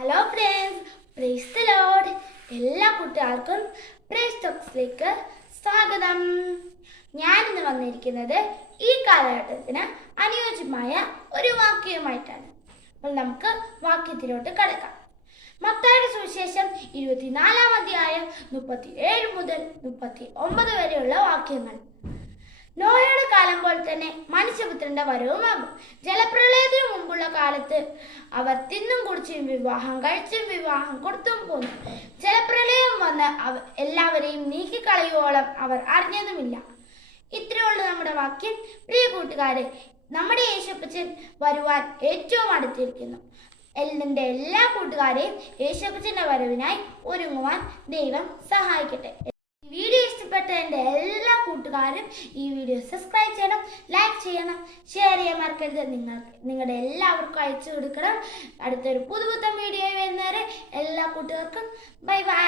Hello friends praise the Lord എല്ലാ കുട്ടികൾക്കും price ടോക്സിലേക്ക് സ്വാഗതം. ഞാൻ ഇന്ന് വന്നിരിക്കുന്നത് ഈ കാലഘട്ടത്തിന് അനുയോജ്യമായ ഒരു വാക്യവുമായിട്ടാണ്. അപ്പോൾ നമുക്ക് വാക്യത്തിലോട്ട് കടക്കാം. മത്തായുടെ സുവിശേഷം ഇരുപത്തിനാലാം അധ്യായം മുപ്പത്തി ഏഴ് മുതൽ മുപ്പത്തി ഒമ്പത് വരെയുള്ള വാക്യങ്ങൾ. നോയയുടെ കാലം പോലെ തന്നെ മനുഷ്യപുത്രന്റെ വരവുമാകും. ജലപ്രളയത്തിനു മുമ്പുള്ള കാലത്ത് അവർ തിന്നും കുടിച്ചും വിവാഹം കഴിച്ചും വിവാഹം കൊടുത്തും പോന്നു. ചില പ്രളയം വന്ന് എല്ലാവരെയും നീക്കിക്കളയോളം അവർ അറിഞ്ഞതുമില്ല. ഇത്രയുള്ള നമ്മുടെ വാക്യം. പ്രിയ കൂട്ടുകാരെ നമ്മുടെ യേശപ്പച്ചൻ വരുവാൻ ഏറ്റവും അടുത്തിരിക്കുന്നു. എല്ലിന്റെ എല്ലാ കൂട്ടുകാരെയും യേശപ്പച്ചന്റെ വരവിനായി ഒരുങ്ങുവാൻ ദൈവം സഹായിക്കട്ടെ ഈ വീഡിയോ ഇഷ്ടപ്പെട്ട എന്റെ എല്ലാ കൂട്ടുകാരും ഈ വീഡിയോ സബ്സ്ക്രൈബ് ചെയ്യണം ലൈക്ക് ചെയ്യണം ഷെയർ ചെയ്യാൻ മറക്കരുത്. നിങ്ങൾ നിങ്ങളുടെ എല്ലാവർക്കും അയച്ചു കൊടുക്കണം. അടുത്തൊരു പുതുപുത്തം വീഡിയോ വരുന്നവരെ എല്ലാ കൂട്ടുകാർക്കും ബൈ ബൈ